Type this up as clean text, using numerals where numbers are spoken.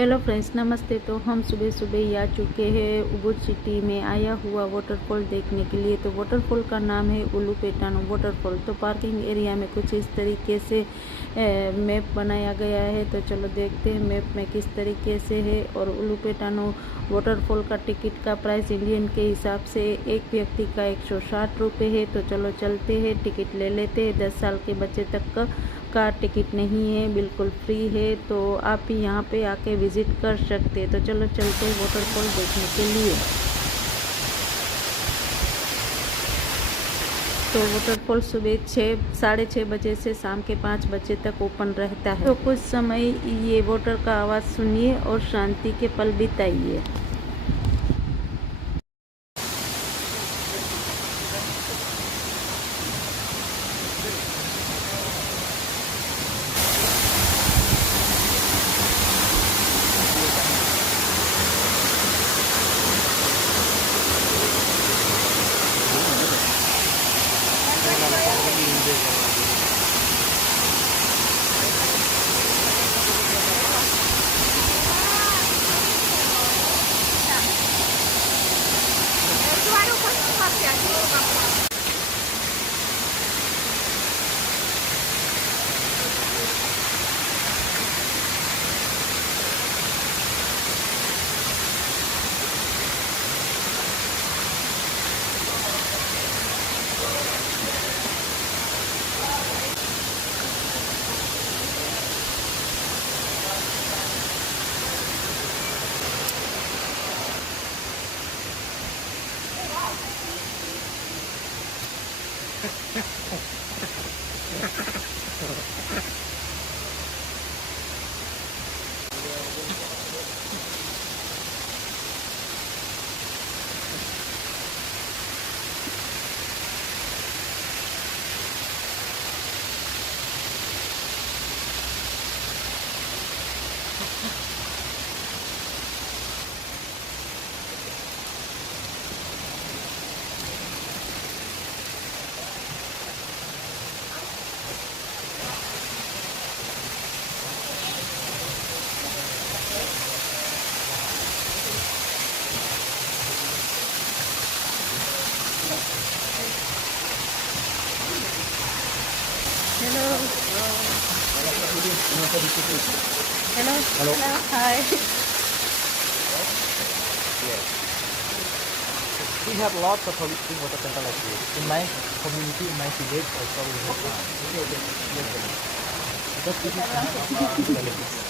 Hello friends, नमस्ते। तो हम सुबह सुबह ही आ चुके हैं उबुड सिटी में आया हुआ वाटरफॉल देखने के लिए। तो वाटरफॉल का नाम है पेटानू वाटरफॉल। तो पार्किंग एरिया में कुछ इस तरीके से मैप बनाया गया है। तो चलो देखते हैं मैप में किस तरीके से है। और पेटानू वाटरफॉल का टिकट का प्राइस इंडियन के हिसाब से एक व्यक्ति का 160 रुपये है। तो चलो चलते हैं, टिकट ले लेते हैं। 10 साल के बच्चे तक का टिकट नहीं है, बिल्कुल फ्री है। तो आप भी यहाँ पे आके विज़िट कर सकते हैं। तो चलो चलते हैं वाटरफॉल देखने के लिए। तो वाटरफॉल सुबह 6-6:30 बजे से शाम के 5 बजे तक ओपन रहता है। तो कुछ समय ये वाटर का आवाज़ सुनिए और शांति के पल बिताइए। Hello. Hello. Hello. Hello. Hi. Yes. We have lots of holistic water center like this. In my community, in my village also we have because this is one of our facilities.